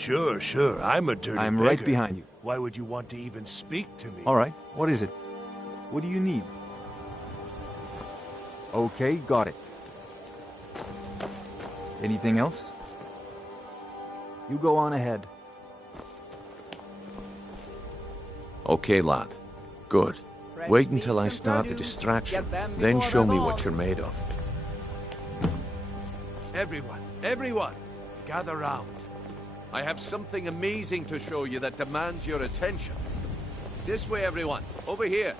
Sure, sure. I'm a dirty I'm beggar. right behind you. Why would you want to even speak to me? All right, what is it? What do you need? Okay, got it. Anything else? You go on ahead. Okay, lad. Good. Wait until I start the distraction, then show me what you're made of. Everyone, gather round. I have something amazing to show you that demands your attention. This way, everyone. Over here.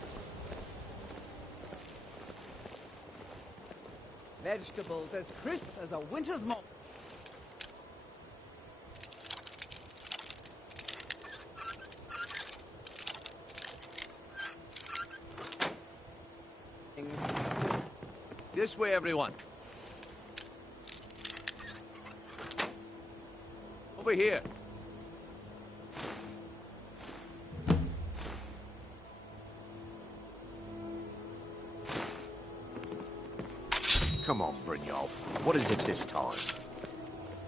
Vegetables as crisp as a winter's morning. This way, everyone. Over here. Come on, Brynjolf. What is it this time?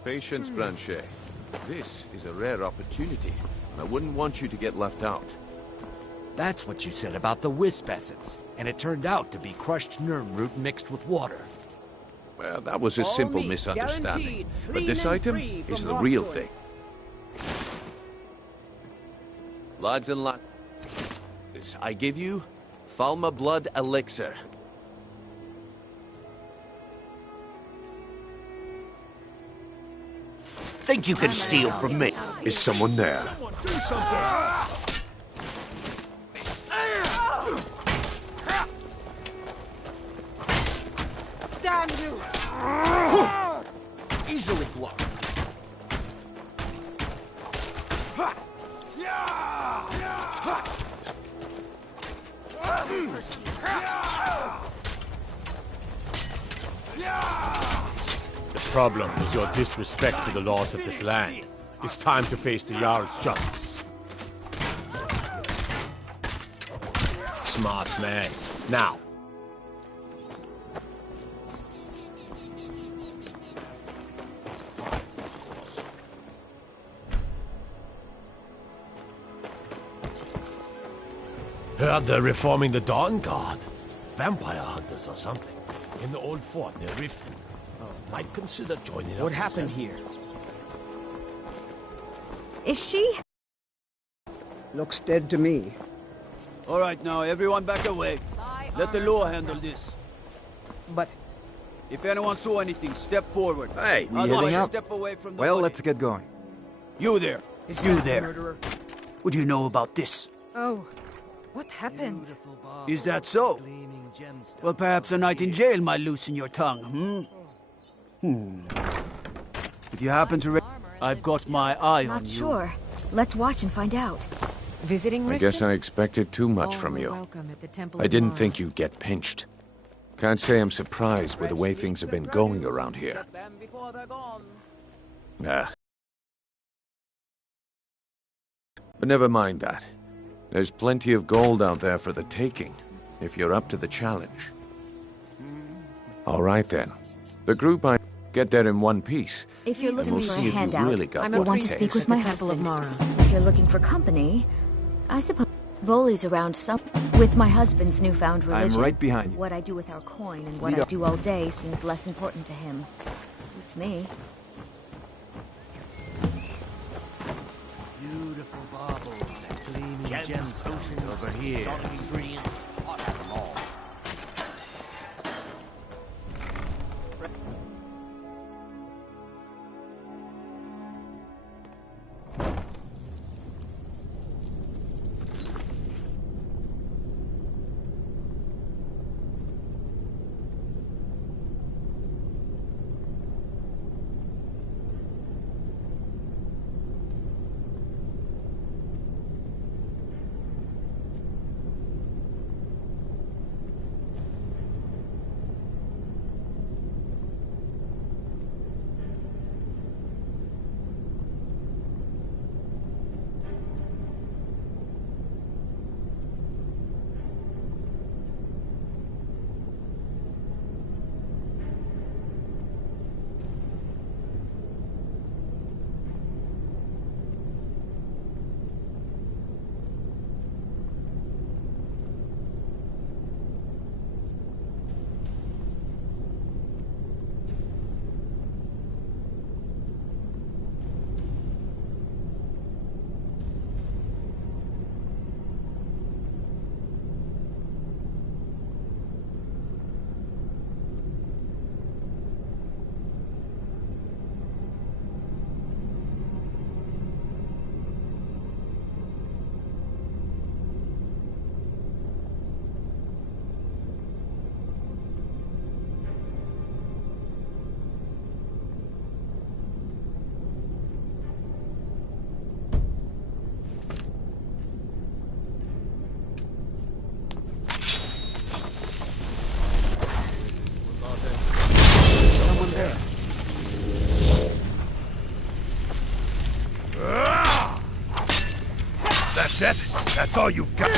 Patience, Branchet. This is a rare opportunity, and I wouldn't want you to get left out. That's what you said about the wisp essence, and it turned out to be crushed nerm root mixed with water. Well, that was a All simple meat misunderstanding. guaranteed, But clean this and item free is from the real rockwood. thing. Lads and lads, I give you Falma Blood Elixir. Think you can steal from me? Is someone there? Do something! Damn you! Easily blocked. The problem is your disrespect to the laws of this land. It's time to face the Jarl's justice. Smart man. Now. Heard they're reforming the Dawn Guard. Vampire hunters or something. In the old fort near Riften. Might consider joining up. What happened here? Is she? Looks dead to me. All right, now everyone back away. Let the law handle this. But If anyone saw anything, step forward. Hey, We heading out? Step away from the Well, body. let's get going. You there. is You that there. murderer? What do you know about this? Oh, what happened? Is that so? Well, perhaps a night in jail might loosen your tongue, If you happen to I've got my eye on Not you. sure. Let's watch and find out. Visiting I guess I expected too much from you. I didn't think you'd get pinched. Can't say I'm surprised with the way things have been going around here. Get them before they're gone. Nah. But never mind that. There's plenty of gold out there for the taking, if you're up to the challenge. All right then. The group I get there in one piece. If you're and looking we'll for a see if you handout, really got you'll what want it to speak takes. with my husband. If you're looking for company, I suppose Bolly's around some. With my husband's newfound religion, I'm right behind you. what I do with our coin and what Lead I up. do all day seems less important to him. Suits me. Beautiful baubles, gleaming gemstones over here. it? That's all you got?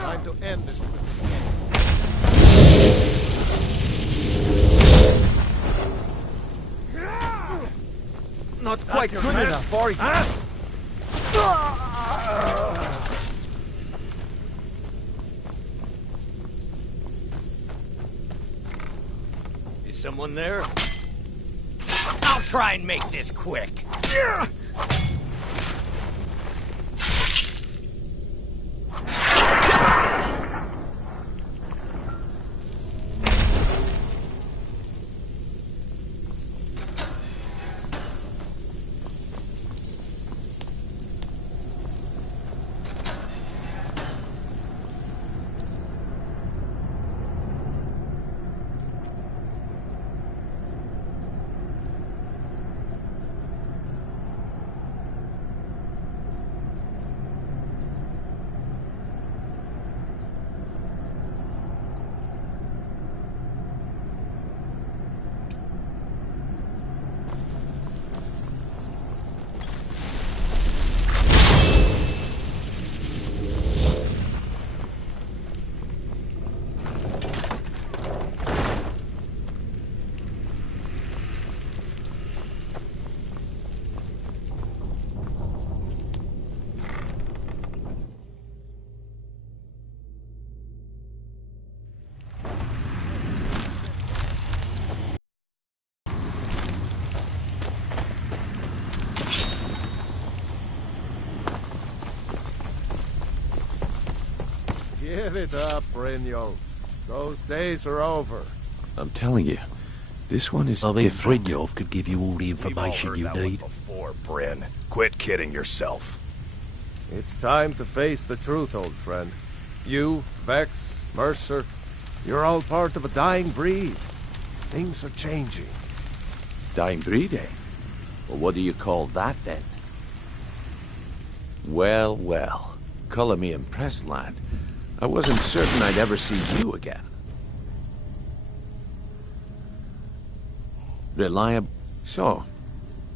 Time to end this. Not quite good enough, are you? Is someone there? I'll try and make this quick. Give it up, Brynjolf. Those days are over. I'm telling you, this one is I think different. Brynjolf could give you all the information you need. Before, Bryn. Quit kidding yourself. It's time to face the truth, old friend. You, Vex, Mercer, you're all part of a dying breed. Things are changing. Dying breed, eh? Well, what do you call that, then? Well, well. Color me impressed, lad. I wasn't certain I'd ever see you again. Reliable. So,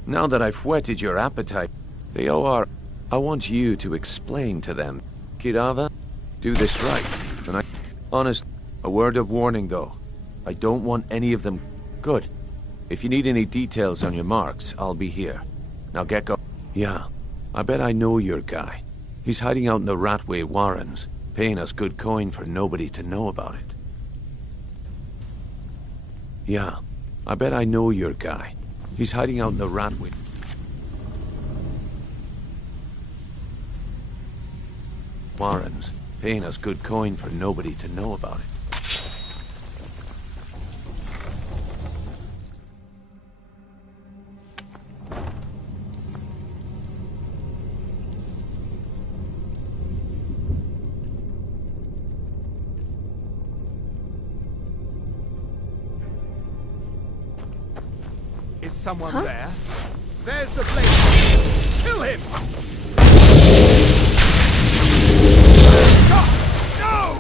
now that I've whetted your appetite, the OR, I want you to explain to them. Kirava, do this right. And honest, a word of warning, though. I don't want any of them... Good. If you need any details on your marks, I'll be here. Now get go... Yeah, I bet I know your guy. He's hiding out in the Ratway Warrens, paying us good coin for nobody to know about it. Yeah, I bet I know your guy. He's hiding out in the Ratway... Warrens, paying us good coin for nobody to know about it. Is someone there? There's the place! Kill him! No!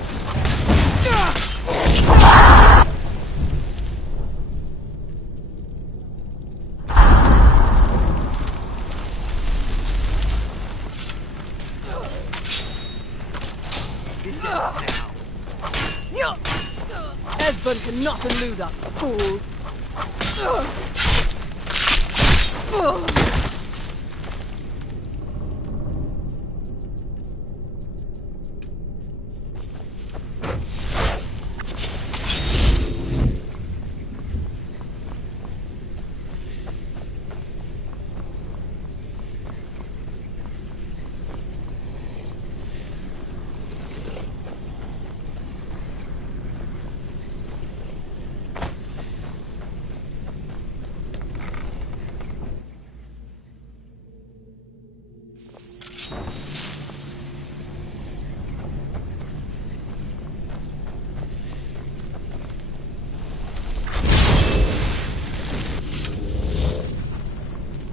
Esbern cannot elude us, fool.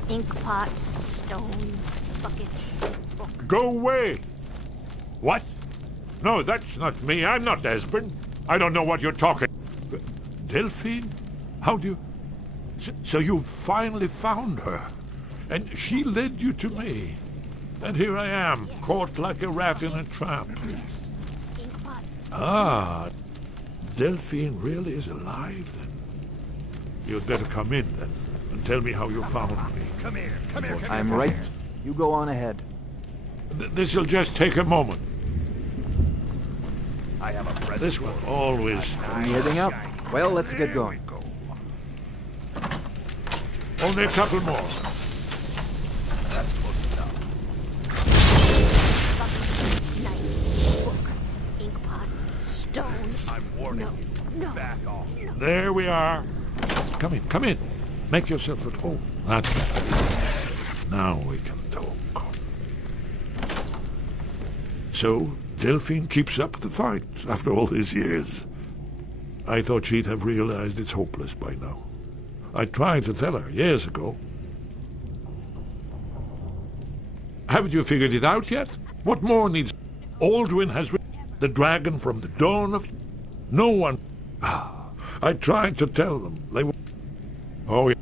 Inkpot, stone, bucket, book. Go away! What? No, that's not me. I'm not Esbern. I don't know what you're talking. Delphine? How do you... So you finally found her. And she led you to me. And here I am, caught like a rat in a trap. Yes. Inkpot. Ah, Delphine really is alive, then. You'd better come in, then, and tell me how you found me. Come here, come here, come here. I'm right. You go on ahead. This'll just take a moment. I have a present. This will always... Are we heading out? Well, let's get going. Only a couple more. That's close enough. Bucket, knife, book, inkpot, stone. I'm warning you. No. Back off. No. There we are. Come in, come in. Make yourself at home. That's better. Now we can talk. So, Delphine keeps up the fight after all these years. I thought she'd have realized it's hopeless by now. I tried to tell her years ago. Haven't you figured it out yet? What more needs... Aldwin has the dragon from the dawn of... No one... I tried to tell them. They were... Oh, yeah.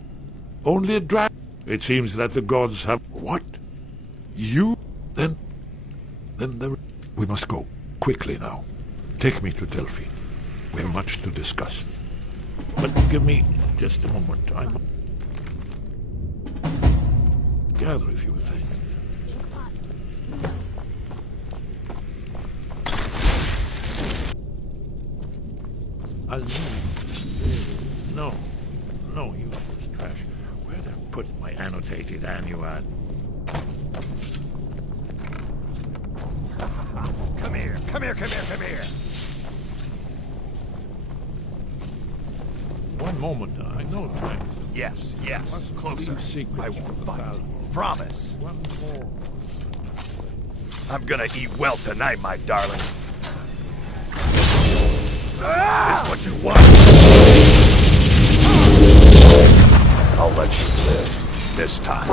Only a dragon. It seems that the gods have... What? You? Then there... We must go. Quickly now. Take me to Delphine. We have much to discuss. But give me just a moment. I'm... Gather a few things. I'll need... No, useless trash. Where'd I put my annotated annuad? Come here, come here, come here, come here. One moment. I know time. Yes, yes. Closer. Secrets I from won't the bite. Val. Promise. One more. I'm gonna eat well tonight, my darling. That's what you want. I'll let you live this time.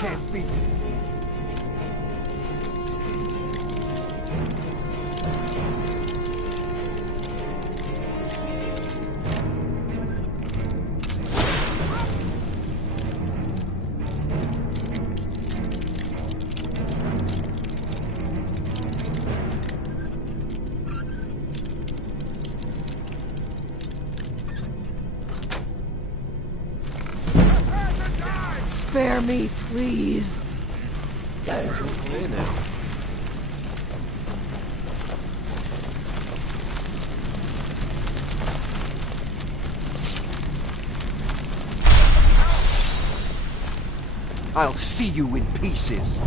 Can't beat me. Spare me, please. It's okay now. I'll see you in pieces.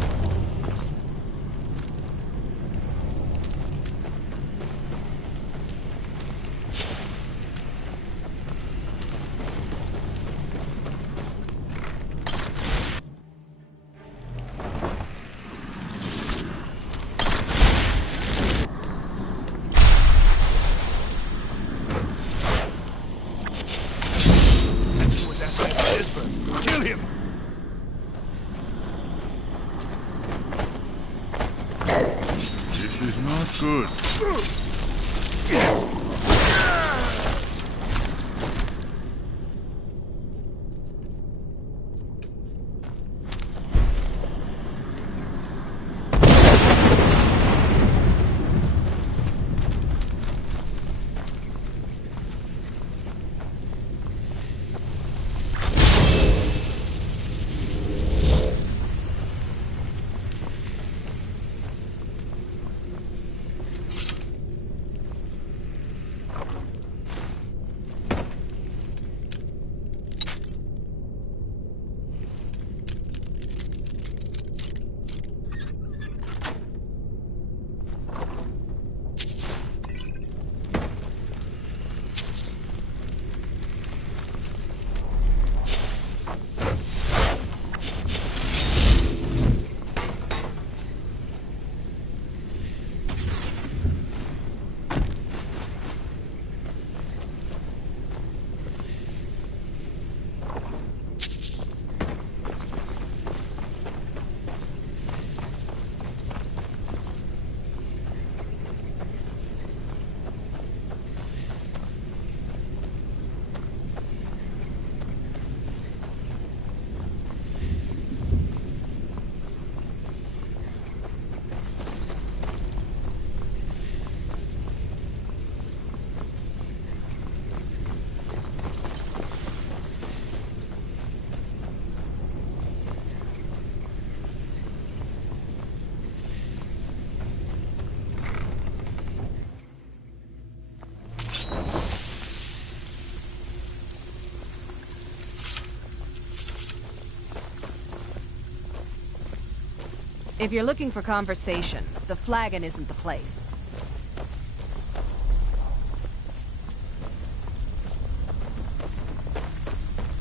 If you're looking for conversation, the flagon isn't the place.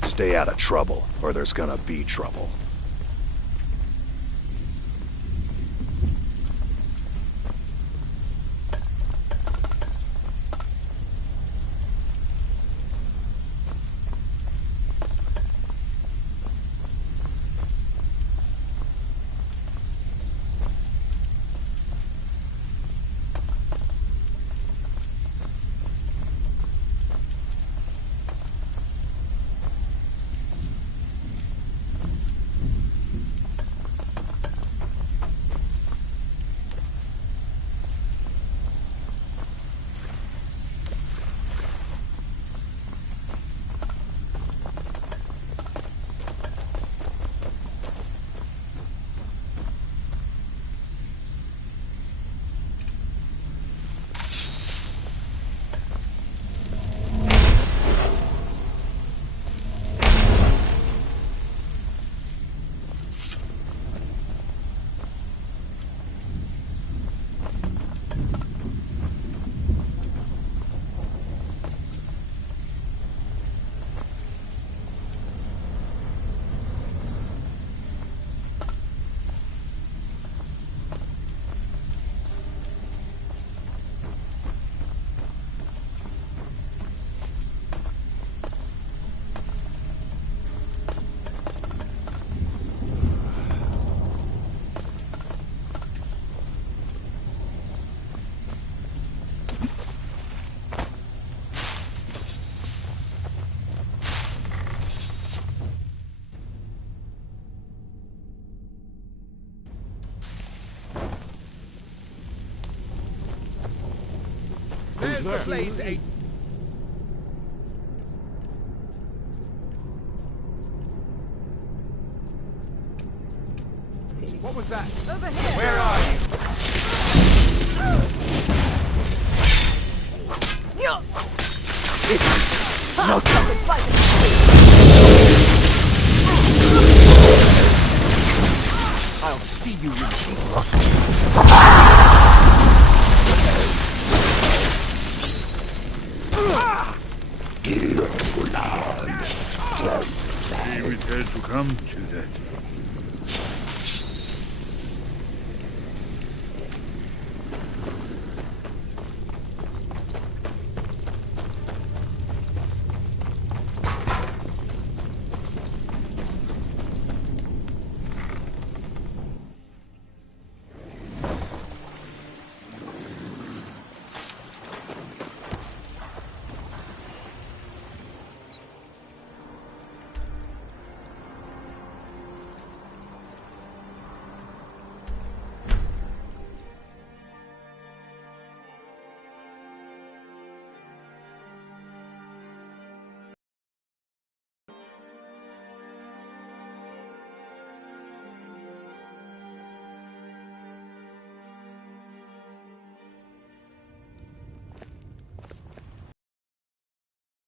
Stay out of trouble, or there's gonna be trouble. There's the blades, eh? What was that? Over here! Where are you? I'll come and fight I'll see you David had to come to that.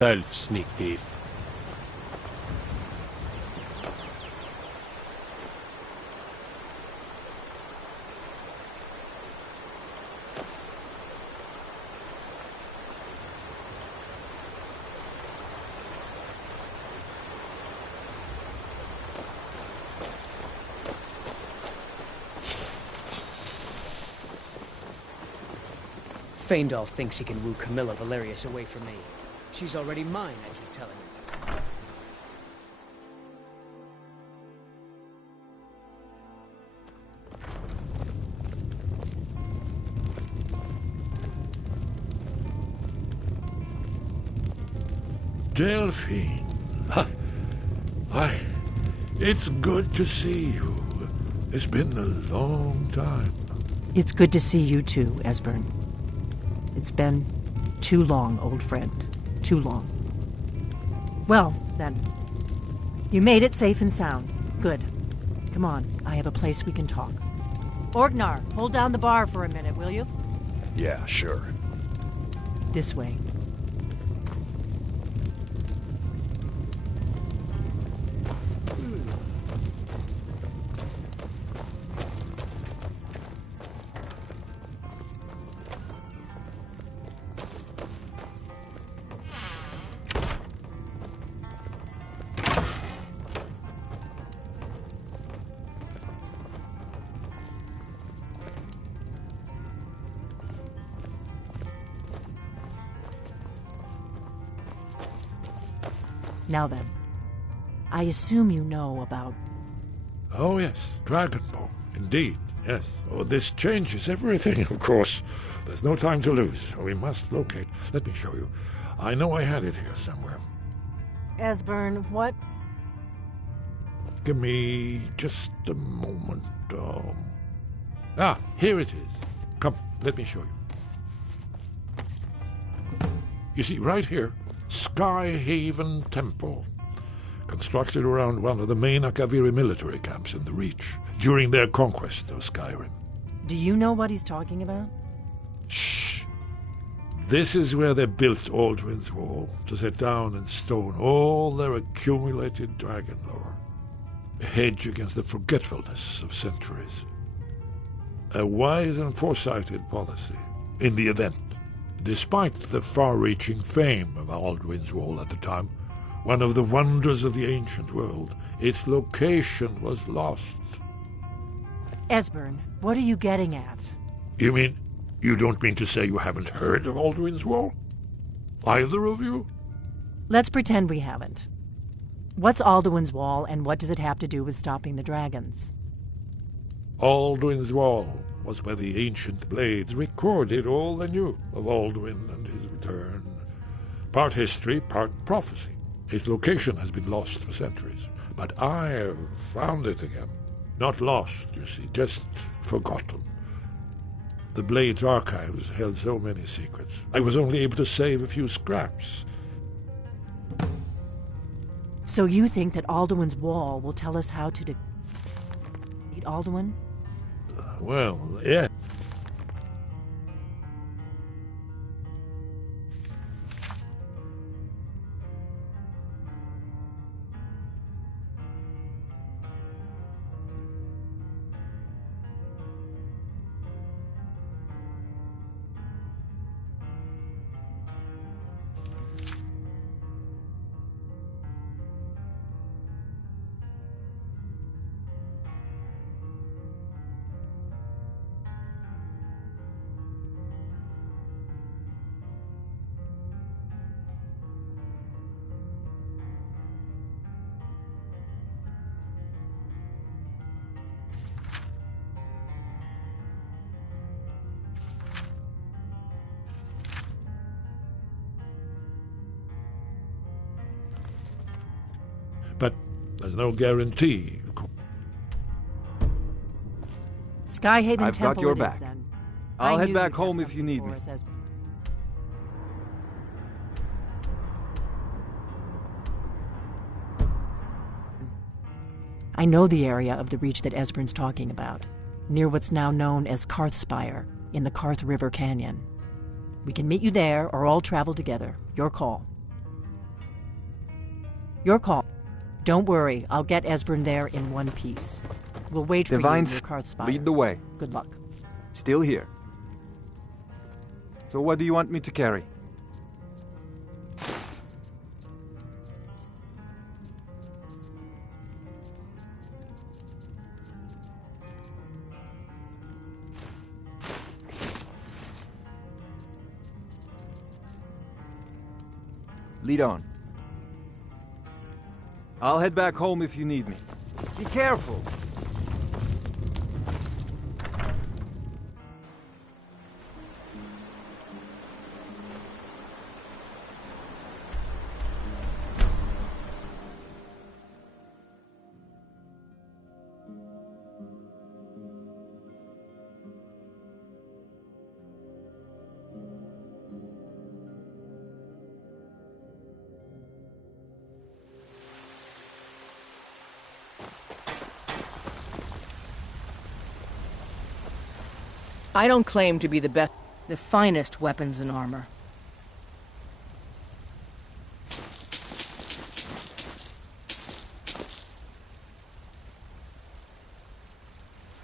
Elf, sneak thief. Feindal thinks he can woo Camilla Valerius away from me. She's already mine, I keep telling him. Delphine. It's good to see you. It's been a long time. It's good to see you too, Esbern. It's been too long, old friend. Too long. Well, then. You made it safe and sound. Good. Come on, I have a place we can talk. Orgnar, hold down the bar for a minute, will you? Yeah, sure. This way. Now then, I assume you know about... Oh, yes, Dragonborn. Indeed, yes. Oh, this changes everything, of course. There's no time to lose. We must locate. Let me show you. I know I had it here somewhere. Esbern, what? Give me just a moment. Here it is. Come, let me show you. You see, right here, Skyhaven Temple. Constructed around one of the main Akaviri military camps in the Reach during their conquest of Skyrim. Do you know what he's talking about? Shh! This is where they built Aldrin's Wall, to set down in stone all their accumulated dragon lore. A hedge against the forgetfulness of centuries. A wise and foresighted policy, in the event. Despite the far-reaching fame of Aldrin's Wall at the time, one of the wonders of the ancient world, its location was lost. Esbern, what are you getting at? You mean, you don't mean to say you haven't heard of Aldrin's Wall? Either of you? Let's pretend we haven't. What's Alduin's Wall, and what does it have to do with stopping the dragons? Aldrin's Wall was where the ancient blades recorded all they knew of Alduin and his return. Part history, part prophecy. Its location has been lost for centuries, but I have found it again. Not lost, you see, just forgotten. The Blade's archives held so many secrets. I was only able to save a few scraps. So you think that Alduin's Wall will tell us how to defeat Alduin? Well, yeah. But there's no guarantee. Skyhaven I've Temple got your it is, back. then. I'll I head knew back you'd home have if you need something me. for us, Esbern. I know the area of the Reach that Esbern's talking about, near what's now known as Karthspire, in the Karth River Canyon. We can meet you there, or all travel together. Your call. Your call. Don't worry, I'll get Esbern there in one piece. We'll wait for you near Karthspire. Lead the way. Good luck. Still here. So what do you want me to carry? Lead on. I'll head back home if you need me. Be careful! I don't claim to be the best, the finest weapons and armor.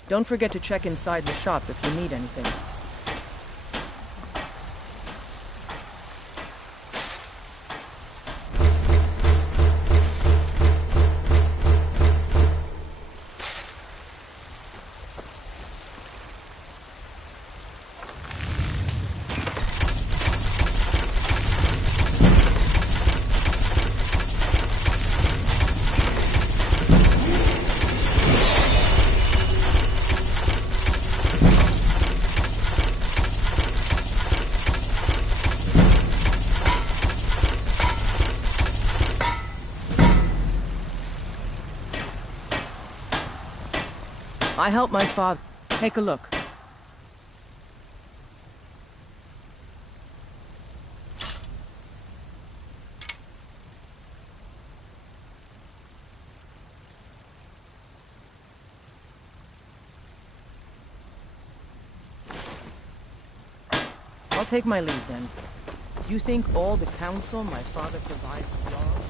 Don't forget to check inside the shop if you need anything. I helped my father. Take a look. I'll take my leave then. You think all the counsel my father provides is wrong?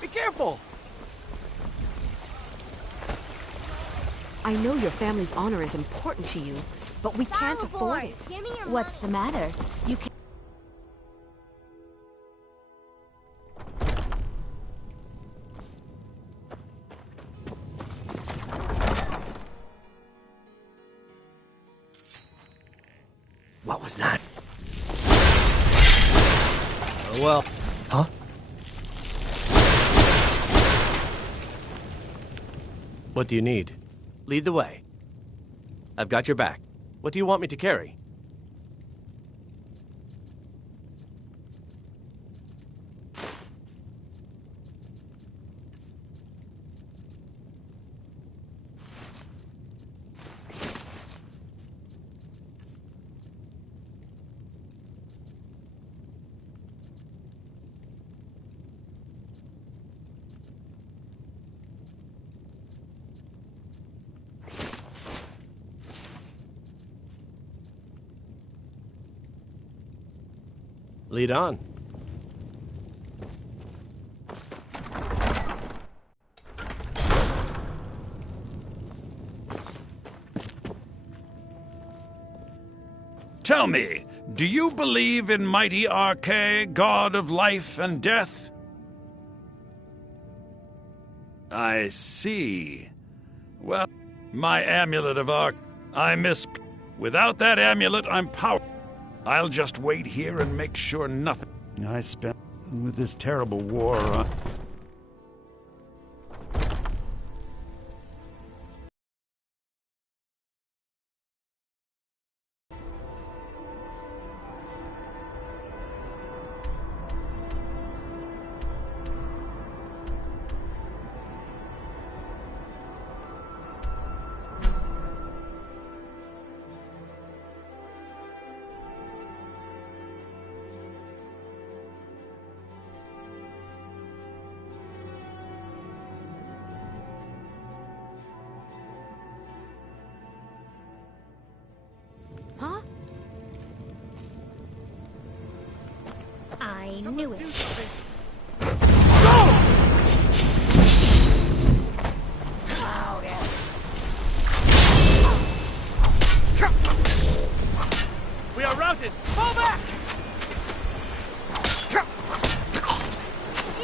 Be careful! I know your family's honor is important to you, but we can't afford it. Give me your What's the matter? You can What was that? Well. Huh? What do you need? Lead the way. I've got your back. What do you want me to carry? Lead on. Tell me, do you believe in mighty Arche, god of life and death? I see. Well, my amulet of Arch... I miss... Without that amulet, I'm powerless. I'll just wait here and make sure nothing I spent with this terrible war on... Huh? I knew it. We are routed! Fall back!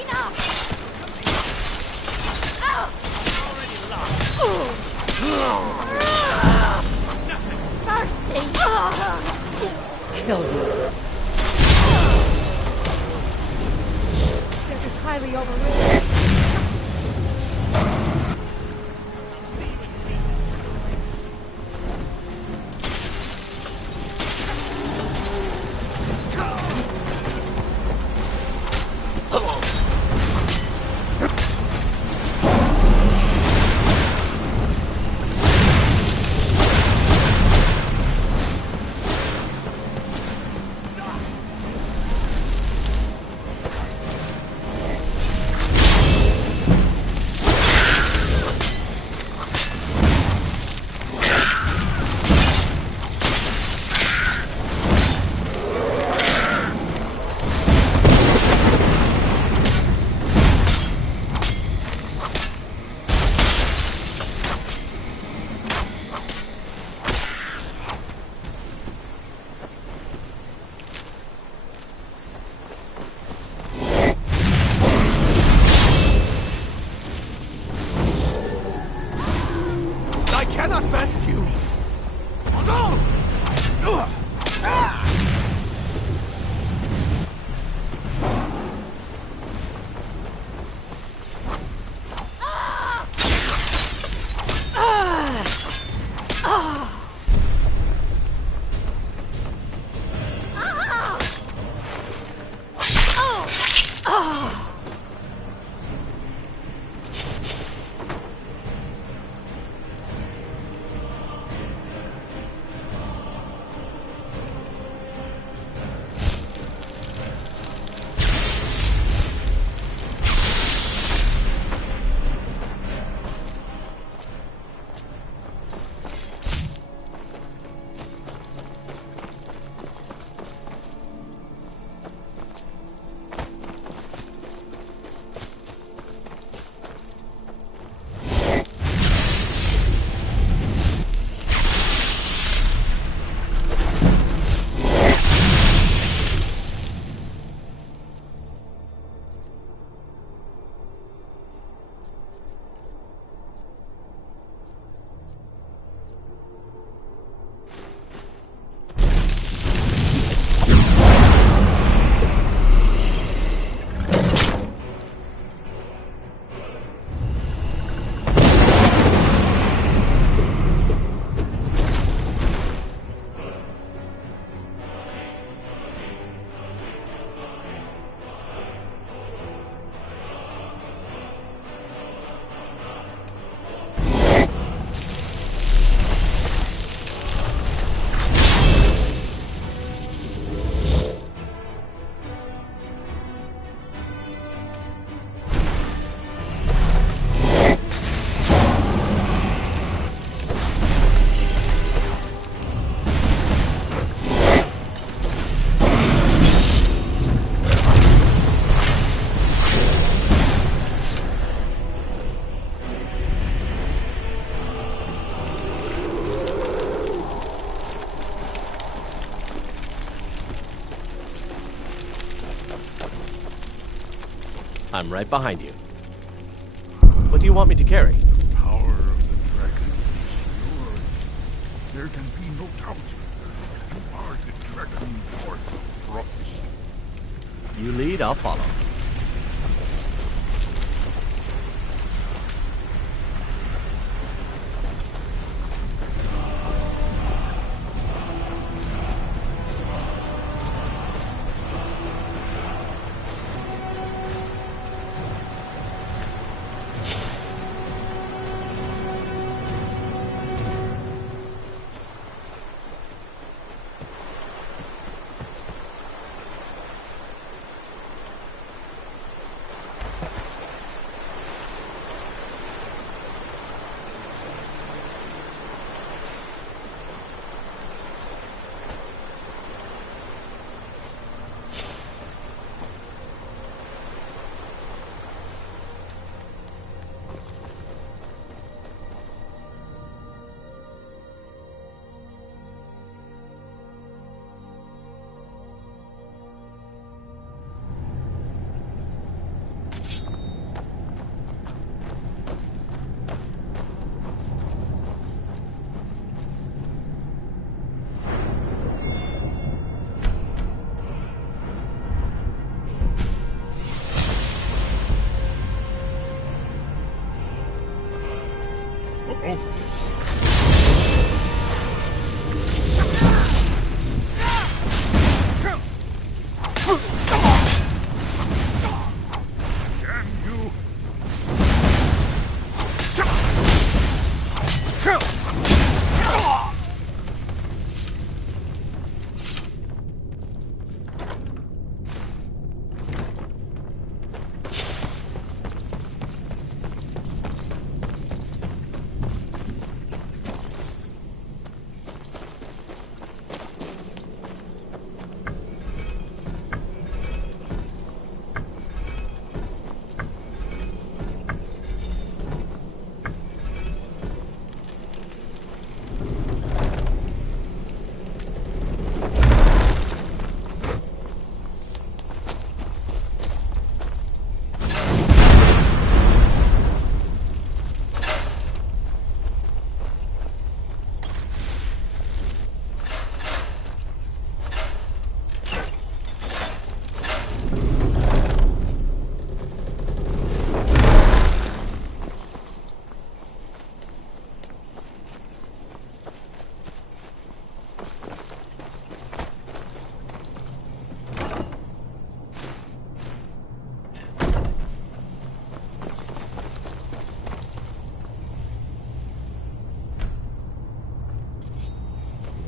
Enough! Mercy! Kill you. Death is highly overrated. I'm right behind you. What do you want me to carry? The power of the dragon is yours. There can be no doubt. You are the dragonborn of prophecy. You lead, I'll follow.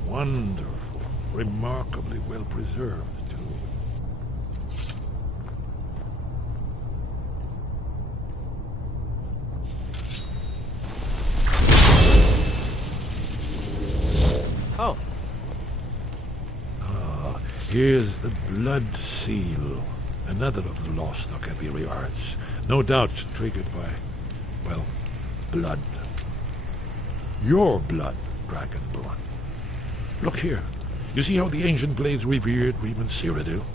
Wonderful. Remarkably well preserved, too. Oh. Ah, here's the blood seal. Another of the lost Akaviri arts. No doubt triggered by, well, blood. Your blood, Dragonborn. Look here. You see how the ancient blades revered Reman Cyrodiil? What?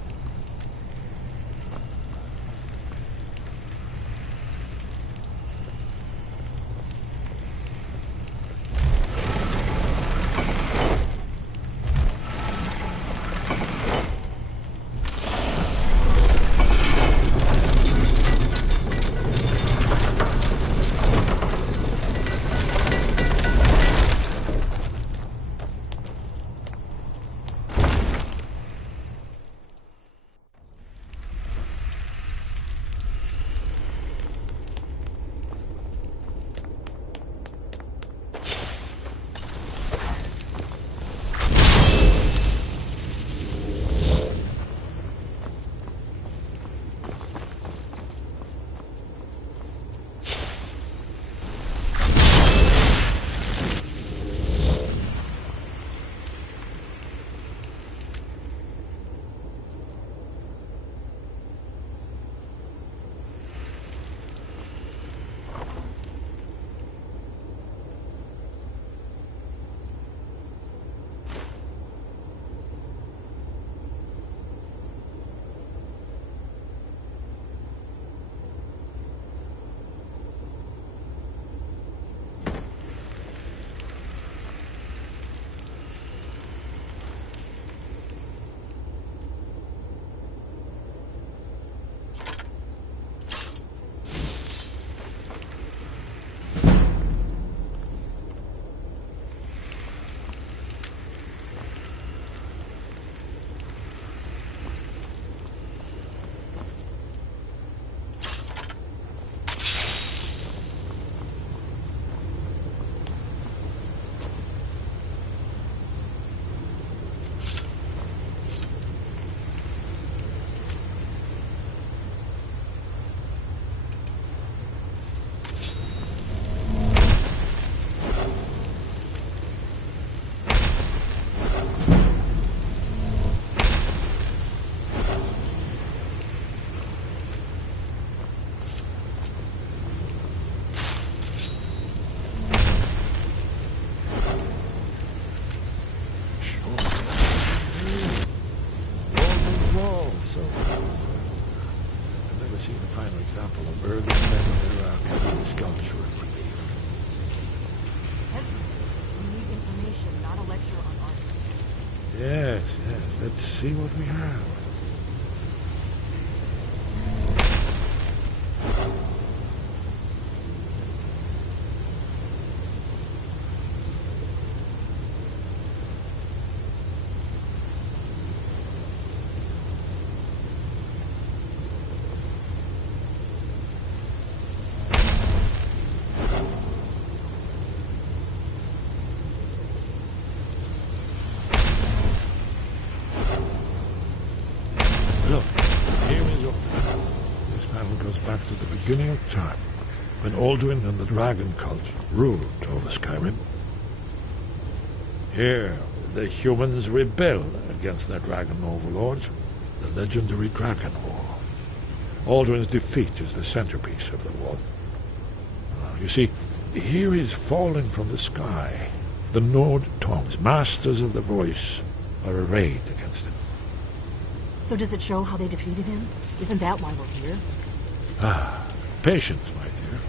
Golden wall, so... I've never seen a finer example of urban men in sculpture and relief. We need information, not a lecture on art. Yes, yes. Let's see what we have. Look, here is your panel. This panel goes back to the beginning of time, when Alduin and the dragon cult ruled over Skyrim. Here, the humans rebel against their dragon overlords, the legendary Dragon War. Alduin's defeat is the centerpiece of the war. You see, here is falling from the sky. The Nord tongues, masters of the voice, are arrayed against him. So does it show how they defeated him? Isn't that why we're here? Ah, patience, my dear.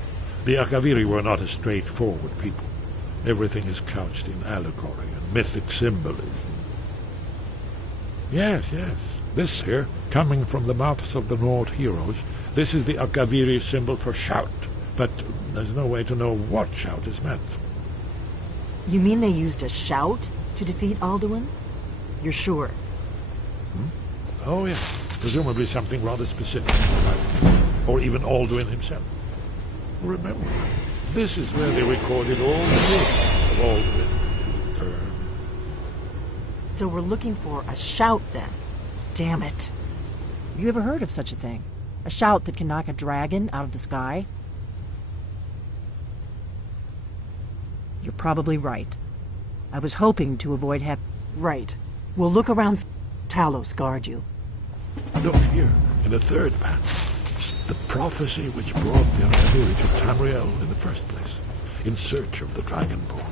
The Akaviri were not a straightforward people. Everything is couched in allegory and mythic symbolism. Yes, yes. This here, coming from the mouths of the Nord heroes, this is the Akaviri symbol for shout. But there's no way to know what shout is meant. You mean they used a shout to defeat Alduin? You're sure? Oh, yes. Presumably something rather specific. Or even Alduin himself. Remember, this is where they recorded all the words of Alduin in turn. So we're looking for a shout, then. Damn it. You ever heard of such a thing? A shout that can knock a dragon out of the sky? You're probably right. I was hoping to avoid Right. We'll look around. Talos guard you. Look here, in the third panel. The prophecy which brought the Akaviri to Tamriel in the first place, in search of the Dragonborn.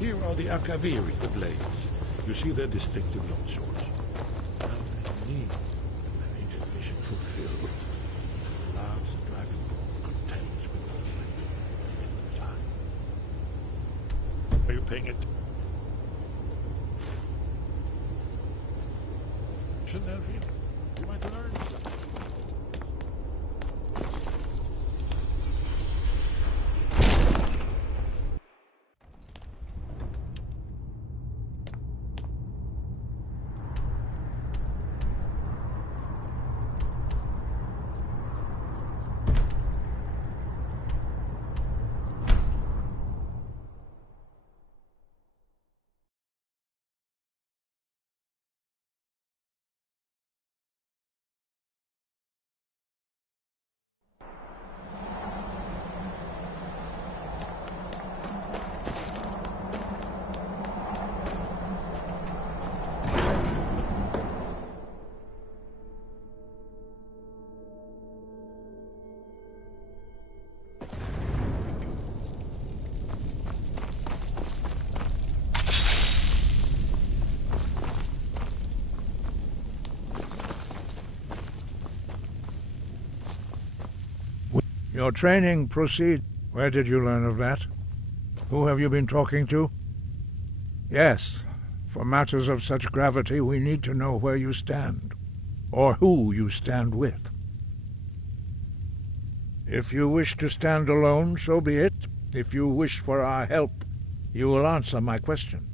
Here are the Akaviri, the blades. You see their distinctive long swords. Now they need their ancient vision fulfilled. And allows the Dragonborn contends with those time. Are you paying it? Elfie, you might learn something. Your training proceed. Where did you learn of that? Who have you been talking to? Yes, for matters of such gravity we need to know where you stand, or who you stand with. If you wish to stand alone, so be it. If you wish for our help, you will answer my question.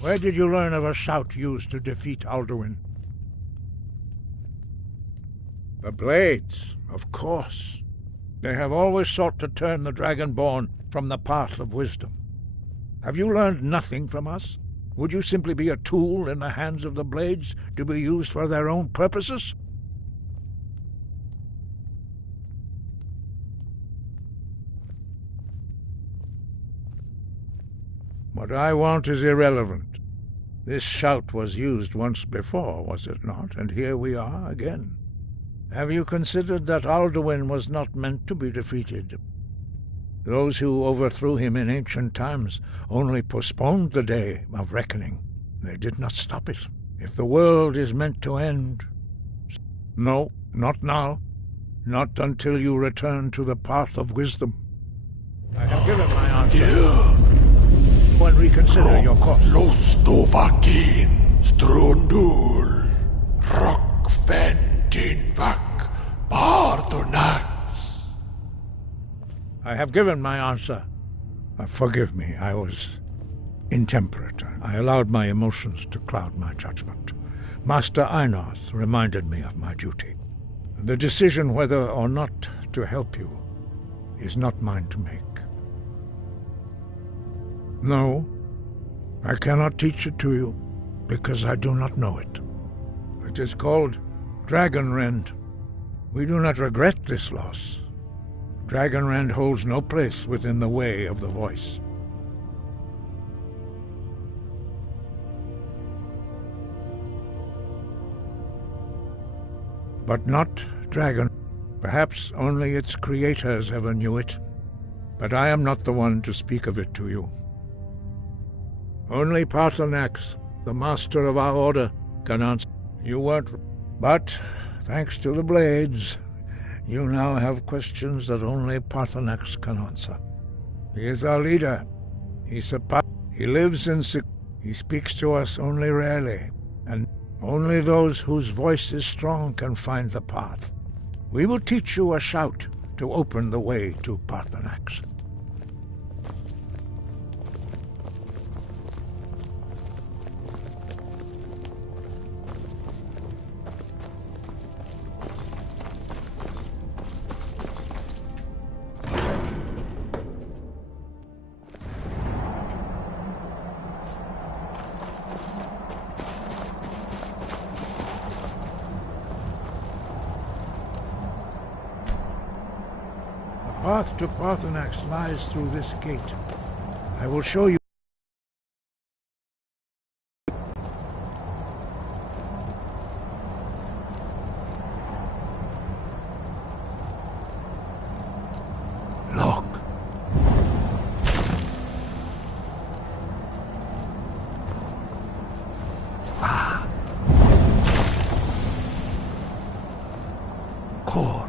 Where did you learn of a shout used to defeat Alduin? The Blades, of course. They have always sought to turn the Dragonborn from the path of wisdom. Have you learned nothing from us? Would you simply be a tool in the hands of the Blades to be used for their own purposes? What I want is irrelevant. This shout was used once before, was it not? And here we are again. Have you considered that Alduin was not meant to be defeated? Those who overthrew him in ancient times only postponed the day of reckoning. They did not stop it. If the world is meant to end... No, not now. Not until you return to the path of wisdom. I have given my answer. Go and reconsider your course. Lostovakin, Strundul, Rockventinvak, Bardonax. I have given my answer. Forgive me, I was intemperate. I allowed my emotions to cloud my judgment. Master Einarth reminded me of my duty. The decision whether or not to help you is not mine to make. No, I cannot teach it to you, because I do not know it. It is called Dragonrend. We do not regret this loss. Dragonrend holds no place within the way of the voice. But not dragon. Perhaps only its creators ever knew it. But I am not the one to speak of it to you. Only Paarthurnax, the master of our order, can answer. You weren't... But, thanks to the blades, you now have questions that only Paarthurnax can answer. He is our leader. He lives in He speaks to us only rarely, and only those whose voice is strong can find the path. We will teach you a shout to open the way to Paarthurnax. The path to Paarthurnax lies through this gate. I will show you. Look. Ah. Core.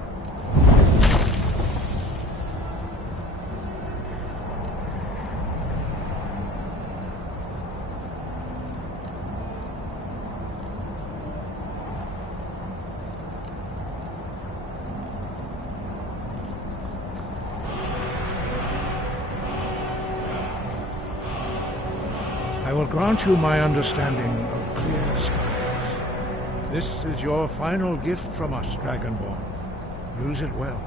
I will grant you my understanding of clear skies. This is your final gift from us, Dragonborn. Use it well.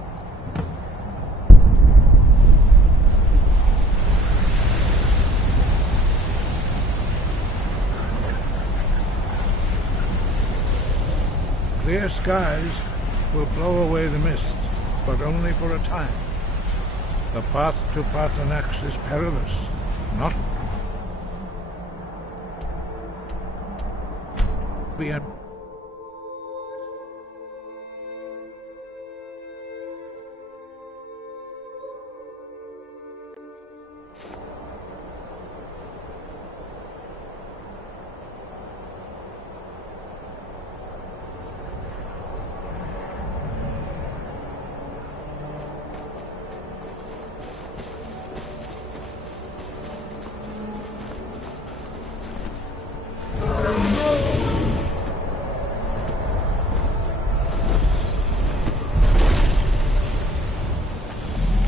Clear skies will blow away the mist, but only for a time. The path to Paarthurnax is perilous, not be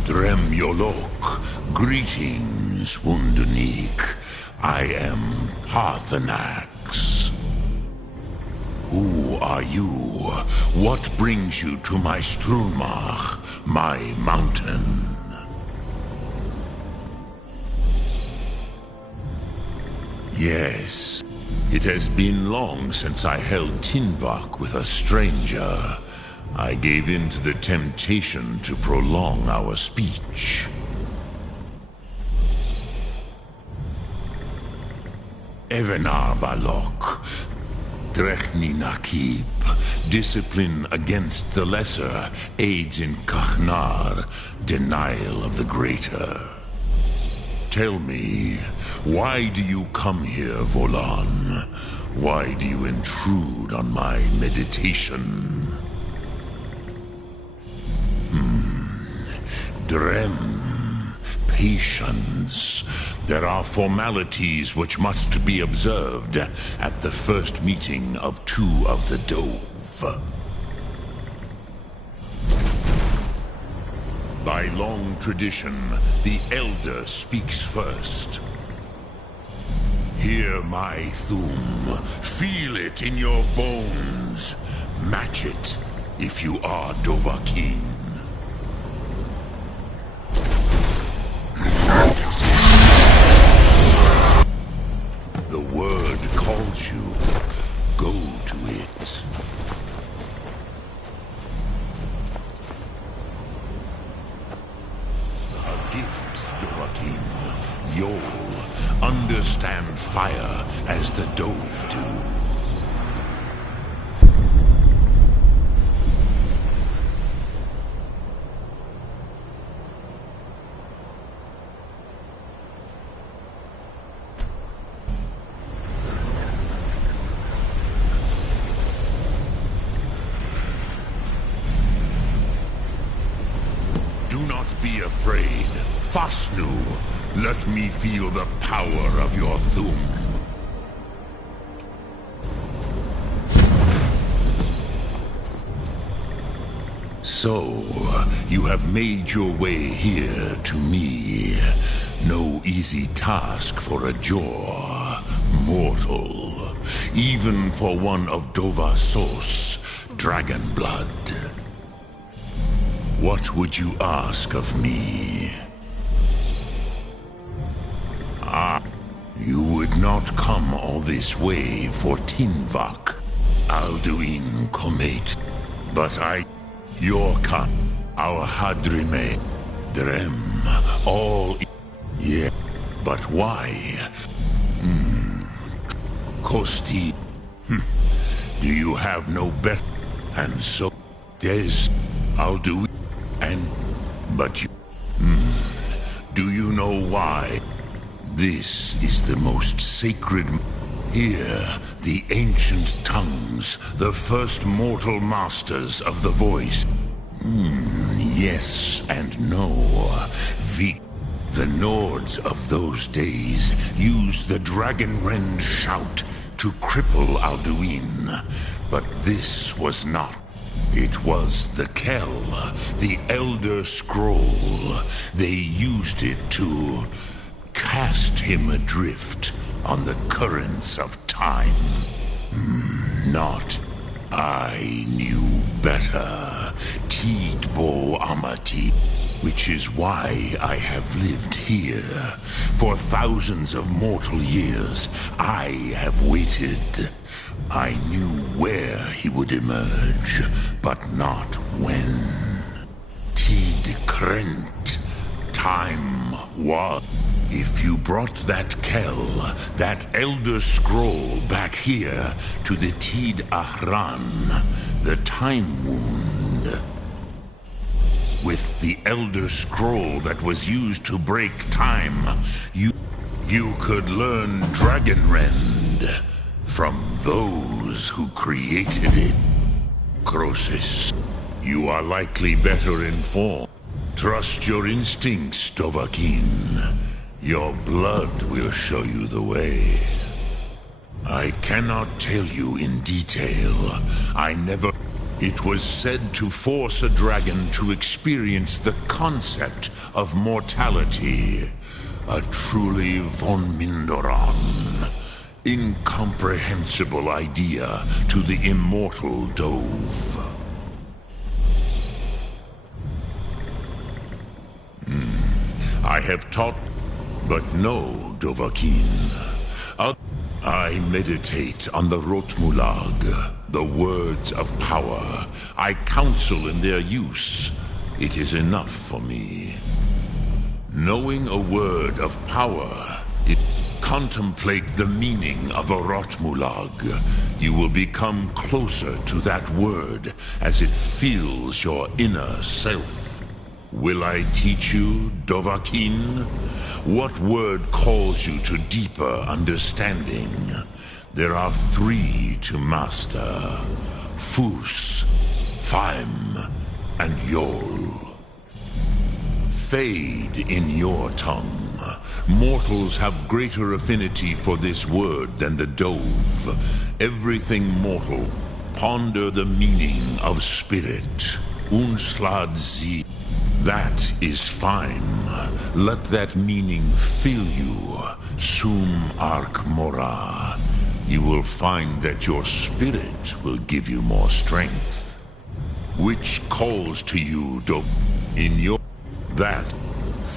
Dremyolok, greetings, Wunderneek. I am Paarthurnax. Who are you? What brings you to my Strunmach, my mountain? Yes, it has been long since I held Tinvak with a stranger. I gave in to the temptation to prolong our speech. Evenar Balok, Drechni Nakib, Discipline against the lesser aids in Kachnar, denial of the greater. Tell me, why do you come here, Volan? Why do you intrude on my meditation? Drem, patience. There are formalities which must be observed at the first meeting of two of the Dove. By long tradition, the Elder speaks first. Hear my Thum. Feel it in your bones. Match it if you are Dovahkiin. The word calls you. Go to it. A gift, Dovahkiin. You'll understand fire as the Dove do. Do not be afraid. Fasnu, let me feel the power of your Thum. So, you have made your way here to me. No easy task for a Jor, mortal. Even for one of Dovasos, dragon blood. What would you ask of me? You would not come all this way for Tinvak, Alduin Komet, but Yorka, our Hadrime, Drem, all. Yeah, but why? Kosti, do you have no bet? And so, Des, Alduin, but you. Do you know why? This is the most sacred. Here, the ancient tongues, the first mortal masters of the voice. Yes and no. The Nords of those days used the Dragonrend shout to cripple Alduin. But this was not. It was the Kell, the Elder Scroll. They used it to cast him adrift on the currents of time. Not. I knew better. Tidbo Amati. Which is why I have lived here. For thousands of mortal years, I have waited. I knew where he would emerge, but not when. Tid Krent. Time was. If you brought that Kell, that Elder Scroll back here to the Tid Ahran, the Time Wound. With the Elder Scroll that was used to break time, you could learn Dragonrend from those who created it. Croesus, you are likely better informed. Trust your instincts, Dovahkiin. Your blood will show you the way. I cannot tell you in detail. It was said to force a dragon to experience the concept of mortality. A truly von Mindoran. Incomprehensible idea to the immortal Dove. I have taught, but no, Dovahkiin. I meditate on the Rotmulag, the words of power. I counsel in their use. It is enough for me. Knowing a word of power, it contemplate the meaning of a Rotmulag, you will become closer to that word as it fills your inner self. Will I teach you, Dovahkiin? What word calls you to deeper understanding? There are 3 to master: Fus, Faim, and Yol. Fade in your tongue. Mortals have greater affinity for this word than the Dove. Everything mortal, ponder the meaning of spirit. Unslad zi. That is fine. Let that meaning fill you. Sum ark mora. You will find that your spirit will give you more strength. Which calls to you, Dov, in your... That,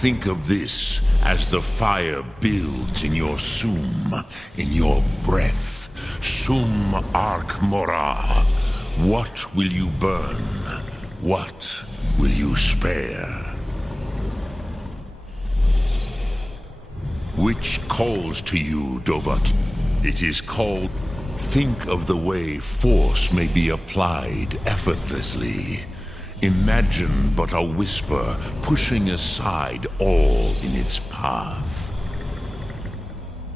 think of this as the fire builds in your sum, in your breath. Sum ark mora. What will you burn? What will you spare? Which calls to you, Dovahkiin? It is called... Think of the way force may be applied effortlessly. Imagine but a whisper pushing aside all in its path.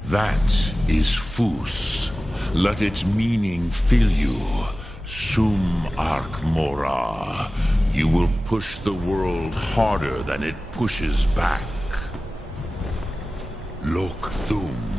That is Fus. Let its meaning fill you. Sum ark mora. You will push the world harder than it pushes back. Lok Thum.